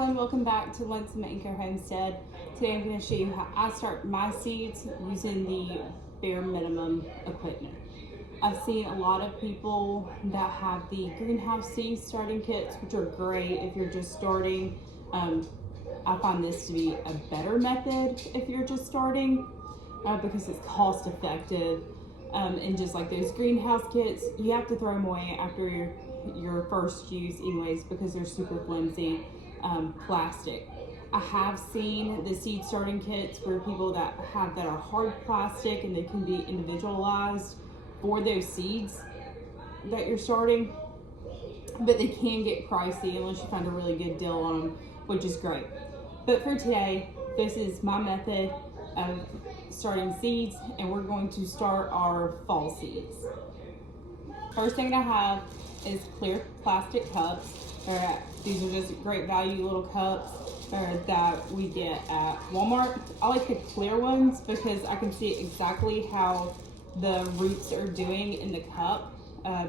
everyone, welcome back to Lonesome Anchor Homestead. Today I'm going to show you how I start my seeds using the bare minimum equipment. I've seen a lot of people that have the greenhouse seed starting kits, which are great if you're just starting. I find this to be a better method if you're just starting because it's cost effective. And just like those greenhouse kits, you have to throw them away after your first use anyways because they're super flimsy plastic. I have seen the seed starting kits for people that are hard plastic and they can be individualized for those seeds that you're starting, but they can get pricey unless you find a really good deal on them, which is great. But for today, this is my method of starting seeds, and we're going to start our fall seeds. First thing I have is clear plastic cups. These are just great value little cups that we get at Walmart. I like the clear ones because I can see exactly how the roots are doing in the cup,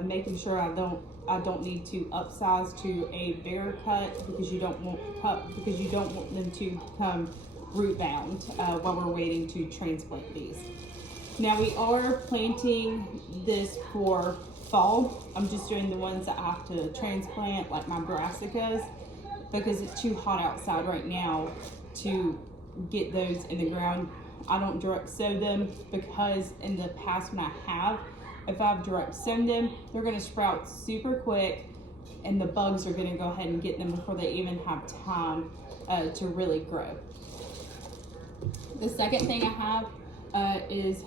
making sure I don't need to upsize to a bigger cut because you don't want them to become root bound while we're waiting to transplant these. Now we are planting this for fall. I'm just doing the ones that I have to transplant, like my brassicas, because it's too hot outside right now to get those in the ground. I don't direct sow them because in the past when if I've direct sown them, they're going to sprout super quick and the bugs are going to go ahead and get them before they even have time to really grow. The second thing I have is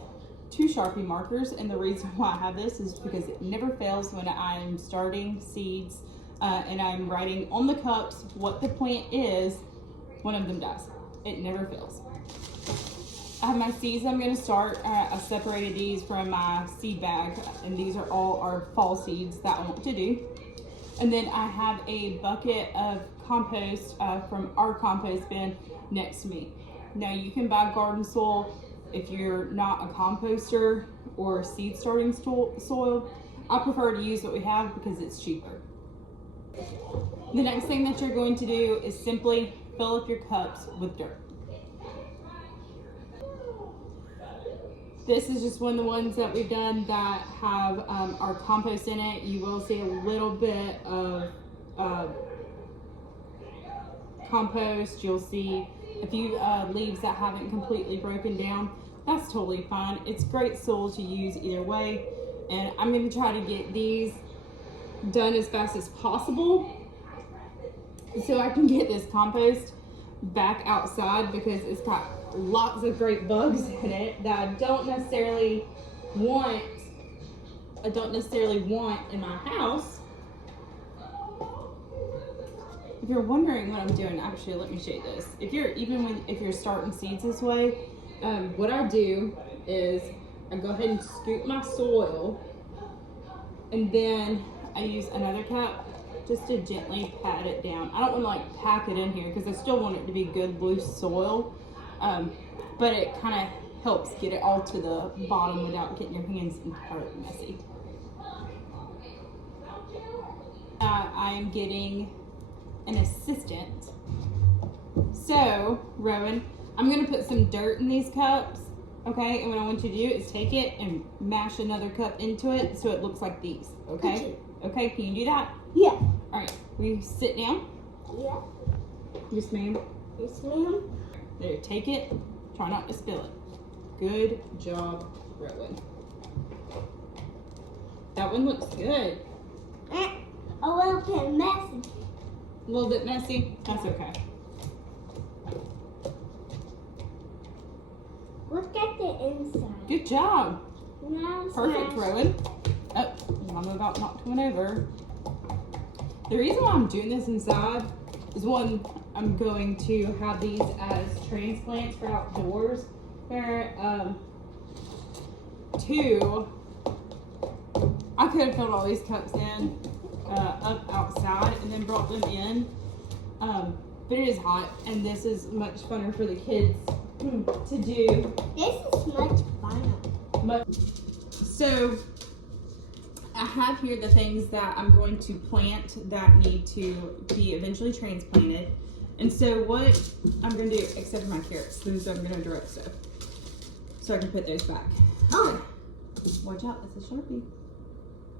2 Sharpie markers, and the reason why I have this is because it never fails when I'm starting seeds and I'm writing on the cups what the plant is. One of them does. It never fails. I have my seeds I'm going to start. I separated these from my seed bag, and these are all our fall seeds that I want to do. And then I have a bucket of compost from our compost bin next to me. Now you can buy garden soil if you're not a composter or seed starting soil. I prefer to use what we have because it's cheaper. The next thing that you're going to do is simply fill up your cups with dirt. This is just one of the ones that we've done that have our compost in it. You will see a little bit of compost. You'll see a few leaves that haven't completely broken down. That's totally fine. It's great soil to use either way. And I'm going to try to get these done as fast as possible so I can get this compost back outside because it's got lots of great bugs in it that I don't necessarily want in my house. If you're wondering what I'm doing, actually, let me show you this. If you're starting seeds this way, what I do is I go ahead and scoop my soil, and then I use another cup just to gently pat it down. I don't want to like pack it in here because I still want it to be good loose soil, but it kind of helps get it all to the bottom without getting your hands entirely messy. I'm getting an assistant. So, Rowan, I'm going to put some dirt in these cups, okay? And what I want you to do is take it and mash another cup into it so it looks like these, okay? Okay, can you do that? Yeah. All right, will you sit down? Yeah. Yes, ma'am. Yes, ma'am. There, take it. Try not to spill it. Good job, Rowan. That one looks good. A little bit messy. A little bit messy? That's okay. Look at the inside. Good job. Now Perfect, Rowan. Oh, I'm about knocked one over. The reason why I'm doing this inside is one, I'm going to have these as transplants for outdoors. Two, I could have filled all these cups in up outside and then brought them in. But it is hot, and this is much funner for the kids to do. This is much funner. So I have here the things that I'm going to plant that need to be eventually transplanted. And so what I'm gonna do, except for my carrots, those I'm gonna direct stuff. So I can put those back. Oh. Watch out, it's a Sharpie.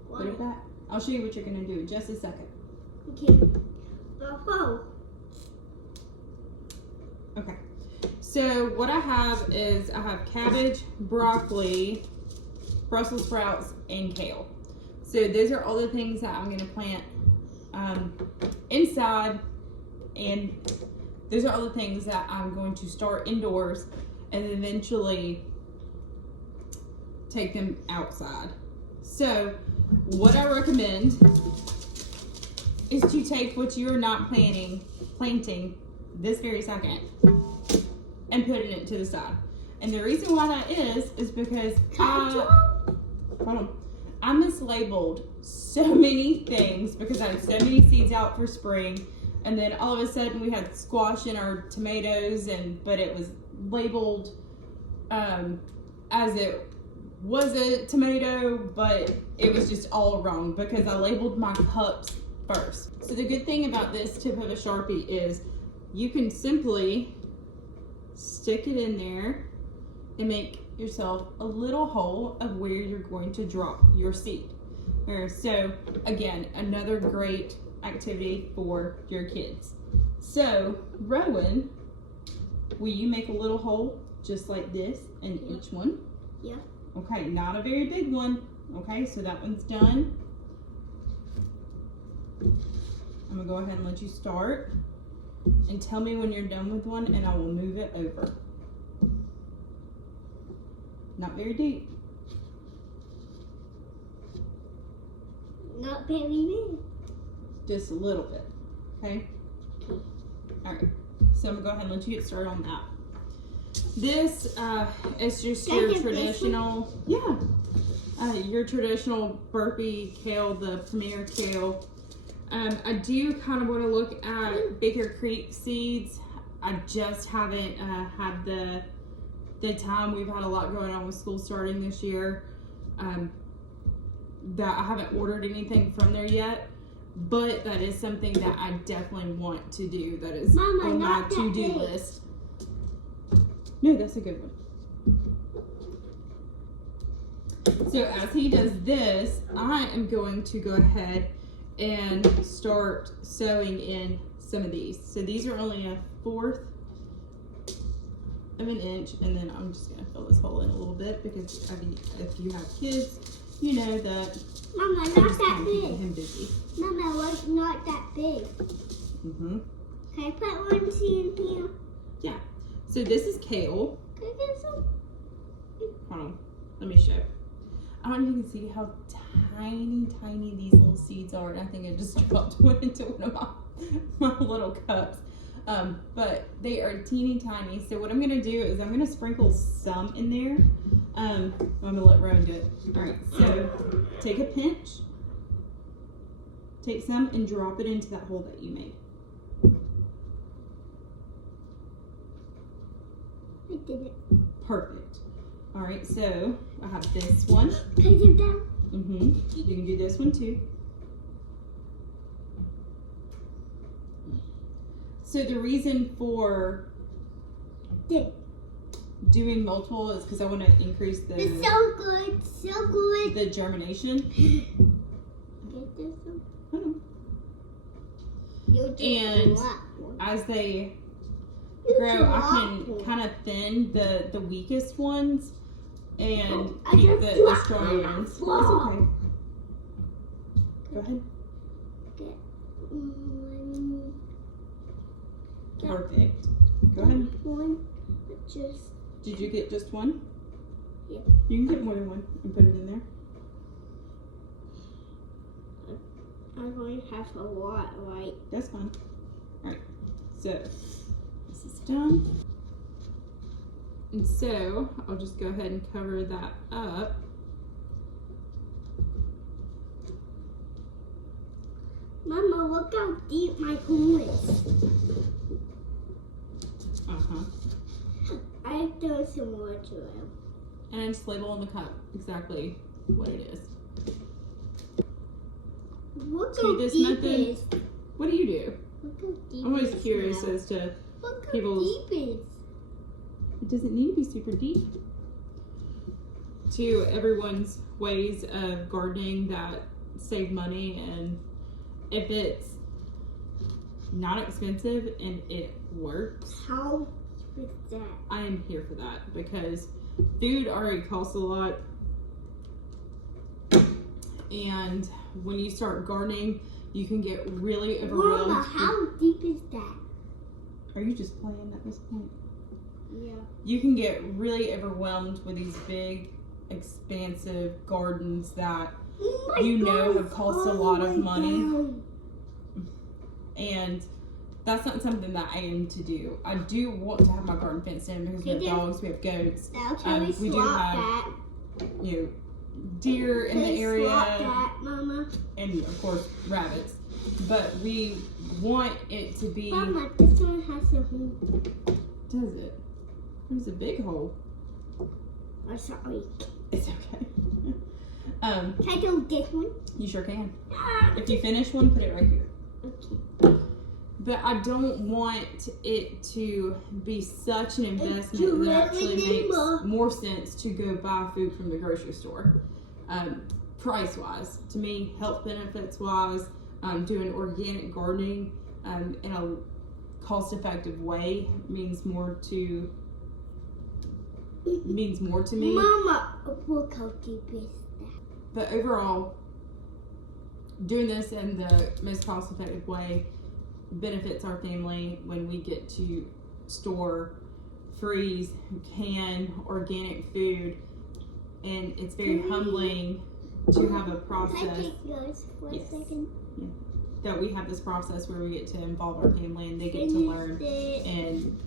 What? Put it back. I'll show you what you're gonna do in just a second. Okay. Oh. Okay. So what I have is I have cabbage, broccoli, Brussels sprouts, and kale. So those are all the things that I'm gonna plant inside, and those are all the things that I'm going to start indoors and eventually take them outside. So what I recommend is to take what you're not planting this very second and putting it to the side. And the reason why that is because I mislabeled so many things because I had so many seeds out for spring, and then all of a sudden we had squash in our tomatoes, but it was labeled as it was a tomato, but it was just all wrong because I labeled my cups first. So the good thing about this tip of a Sharpie is you can simply stick it in there and make yourself a little hole of where you're going to drop your seed. So again, another great activity for your kids. So Rowan, will you make a little hole just like this in each one? Yeah. Okay, not a very big one. Okay, so that one's done. I'm gonna go ahead and let you start and tell me when you're done with one and I will move it over. Not very deep. Not very big. Just a little bit, okay? Alright, so I'm gonna go ahead and let you get started on that. This is just your traditional, your traditional burpee kale, the Premier kale. I do kind of want to look at Baker Creek seeds. I just haven't had the time. We've had a lot going on with school starting this year. That I haven't ordered anything from there yet, but that is something that I definitely want to do. That is on my to-do list. No, that's a good one. So as he does this, I am going to go ahead and start sewing in some of these. So these are only 1/4 of an inch, and then I'm just gonna fill this hole in a little bit because if you have kids, you know that Mama, not that big. him busy. Mama, was not that big. Mm-hmm. Can I put one seed in here? Yeah. So this is kale. Can I get some? Hold on. Let me show. I don't know if you can see how tiny these little seeds are, and I think I just dropped one into one of my little cups. But they are teeny tiny. So what I'm gonna do is I'm gonna sprinkle some in there. I'm gonna let Rowan do it. All right. So take a pinch, take some, and drop it into that hole that you made. I did it. Perfect. All right. So I have this one. Can I do that? You can do this one too. So the reason for doing multiple is because I want to increase the It's so good, the germination. Get this one. And as they grow, I can kind of thin the weakest ones and keep the stronger ones. It's okay. Go ahead. Perfect. Go ahead. One, just. Did you get just one? Yeah. You can get more than one and put it in there. I'm going to have a lot, right? That's fine. Alright. So, this is done. And so, I'll just go ahead and cover that up. Mama, look how deep my hole is. I have to do some more to it. And I just label on the cup exactly what it is. Look So how this deep method, it is. what do you do? Look how deep I'm always it is curious now. as to Look how people's. deep it is. It doesn't need to be super deep. To everyone's ways of gardening that save money, and if it's not expensive and it works, How deep is that? I am here for that, because food already costs a lot, and when you start gardening, you can get really overwhelmed. Mama, how deep is that? Are you just playing at this point? Yeah. You can get really overwhelmed with these big, expansive gardens that you know have cost a lot of money. And that's not something that I aim to do. I do want to have my garden fenced in because we have dogs, we have goats. Now can We do have, that? you know, deer in the area, That, Mama? and of course rabbits. But we want it to be. Mama, this one has a hole. Does it? There's a big hole. Oh, sorry. It's okay. Can I do this one? You sure can. If you finish one, put it right here. Okay. But I don't want it to be such an investment that really actually makes more. more sense to go buy food from the grocery store. Price wise, to me, health benefits wise, doing organic gardening in a cost effective way means more to me. Mama, look how deep is that? But overall, doing this in the most cost effective way benefits our family when we get to store, freeze, can organic food, and it's very humbling to have a Can I process take yours for Yes. a second? that we have this process where we get to involve our family and they get to learn and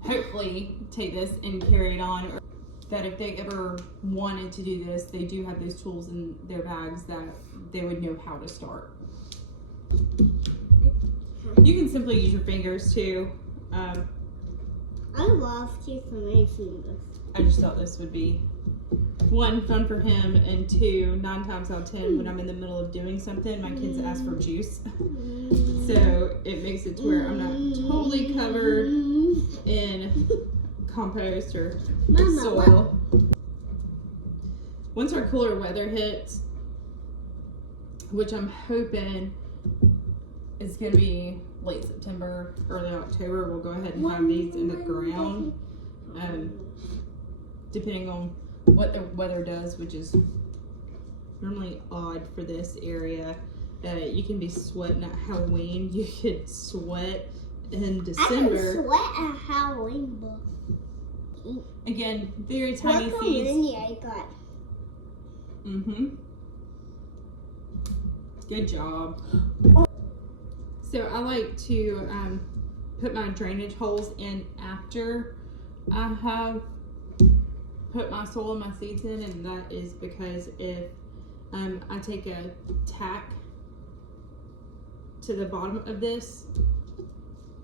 hopefully take this and carry it on, or that if they ever wanted to do this, they do have those tools in their bags that they would know how to start. You can simply use your fingers too. I love to use my fingers. I just thought this would be one, fun for him, and two, 9 times out of 10 when I'm in the middle of doing something, my kids ask for juice. So it makes it to where I'm not totally covered in compost or soil. Once our cooler weather hits, which I'm hoping is going to be late September, early October, we'll go ahead and have these in the ground, depending on what the weather does, which is normally odd for this area. You can be sweating at Halloween. You could sweat in December. I can sweat at Halloween, but Again, very tiny look how seeds. many I got. Good job. So I like to put my drainage holes in after I have put my soil and my seeds in, and that is because if I take a tack to the bottom of this,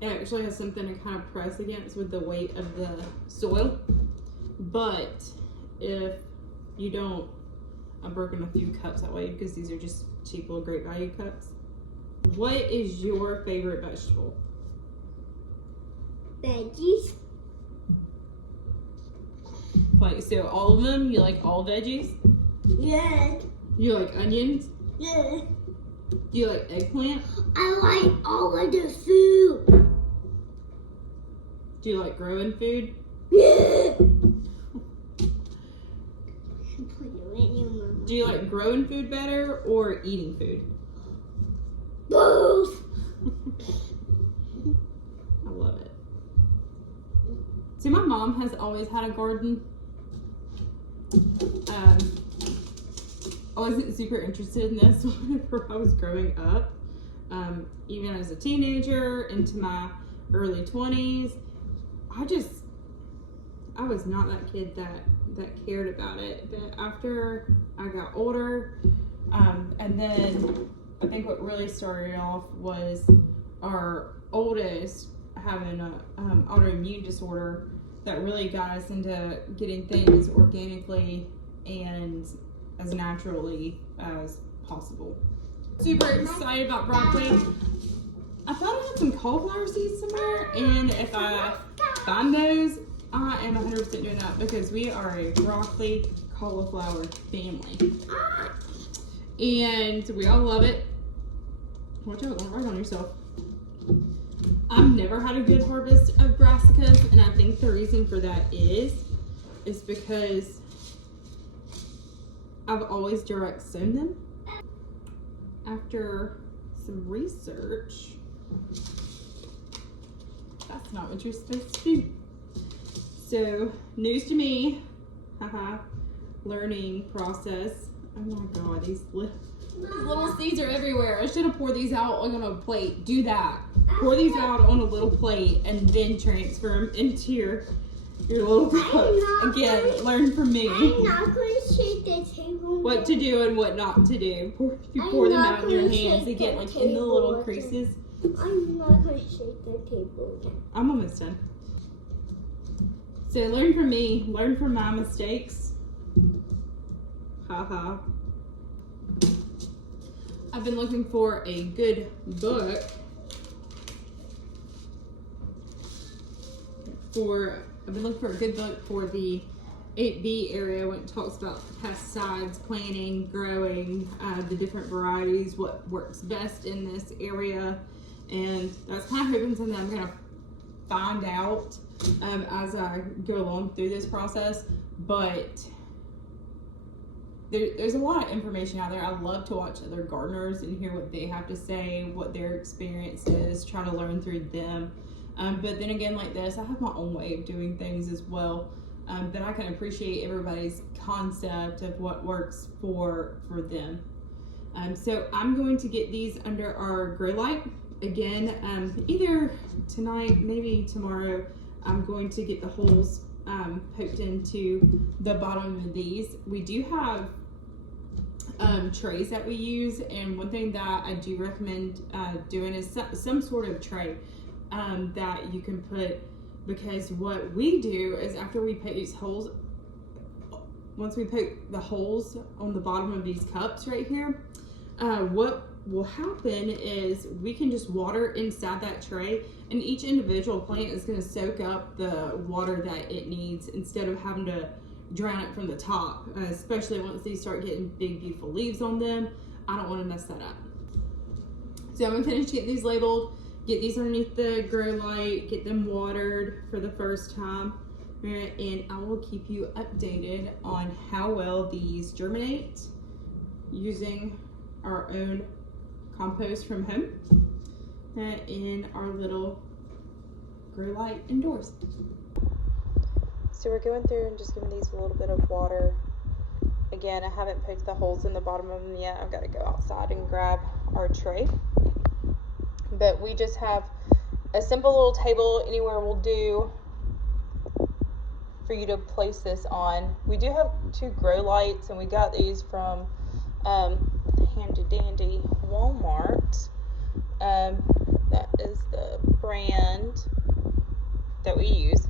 it actually has something to kind of press against with the weight of the soil. But if you don't, I've broken a few cups that way because these are just cheap little great value cups. What is your favorite vegetable? Veggies. Like, so all of them? You like all veggies? Yeah. You like onions? Yeah. Do you like eggplant? I like all of the food. Do you like growing food? Yeah. Put it right in your mouth. Do you like growing food better or eating food? Both. I love it. See, my mom has always had a garden. I wasn't super interested in this whenever I was growing up. Even as a teenager into my early 20s, I was not that kid that cared about it. But after I got older, and then I think what really started off was our oldest having an autoimmune disorder that really got us into getting things organically and as naturally as possible. Super excited about broccoli. I thought I had some cauliflower seeds somewhere, and if I find those, I am 100% doing that because we are a broccoli cauliflower family. And we all love it. Watch out, don't write on yourself. I've never had a good harvest of brassicas, and I think the reason for that is because I've always direct sown them. After some research, that's not what you're supposed to do. So, news to me, haha, learning process. Oh my god, these little seeds are everywhere. I should have poured these out on a plate. Do that. Pour these out on a little plate and then transfer them into your little cups. Again, learn from me. I'm not going to shake the table. What to do and what not to do. If you pour them out in your hands, they get like in the little creases. I'm not going to shake the table again. I'm almost done. So learn from me. Learn from my mistakes. Haha. I've been looking for a good book I've been looking for a good book for the 8B area when it talks about pesticides, planting, growing, the different varieties, what works best in this area. And that's kind of hoping something I'm going to find out as I go along through this process. But there's a lot of information out there. I love to watch other gardeners and hear what they have to say, what their experience is, try to learn through them. But then again, like this, I have my own way of doing things as well. That I can appreciate everybody's concept of what works for them. So I'm going to get these under our grow light. Again, either tonight, maybe tomorrow, I'm going to get the holes poked into the bottom of these. We do have trays that we use, and one thing that I do recommend doing is some sort of tray that you can put, because what we do is after we put these holes, once we put the holes on the bottom of these cups right here, what will happen is we can just water inside that tray, and each individual plant is going to soak up the water that it needs instead of having to drown it from the top, especially once these start getting big beautiful leaves on them. I don't want to mess that up. So I'm going to finish getting these labeled, get these underneath the grow light, get them watered for the first time, and I will keep you updated on how well these germinate using our own compost from home in our little grow light indoors. So we're going through and just giving these a little bit of water. Again, I haven't poked the holes in the bottom of them yet. I've got to go outside and grab our tray. But we just have a simple little table anywhere will do for you to place this on. We do have 2 grow lights, and we got these from handy dandy Walmart. That is the brand that we use.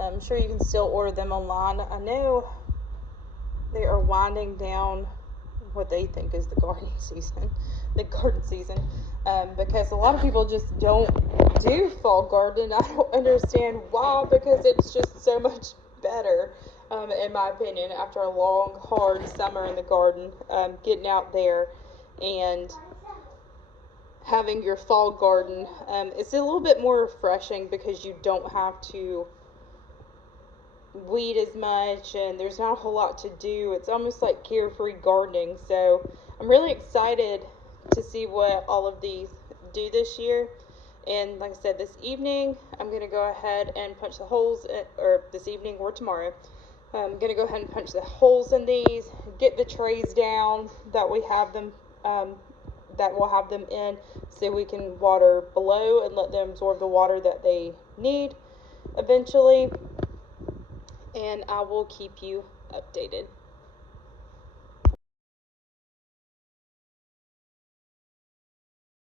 I'm sure you can still order them online. I know they are winding down what they think is the garden season, because a lot of people just don't do fall gardening. I don't understand why, because it's just so much better, in my opinion, after a long, hard summer in the garden, getting out there and having your fall garden. It's a little bit more refreshing because you don't have to weed as much, and there's not a whole lot to do. It's almost like carefree gardening. So I'm really excited to see what all of these do this year. And like I said, this evening I'm going to go ahead and punch the holes or this evening or tomorrow I'm going to go ahead and punch the holes in these, get the trays down that we have them that we'll have them in, so we can water below and let them absorb the water that they need eventually. And I will keep you updated.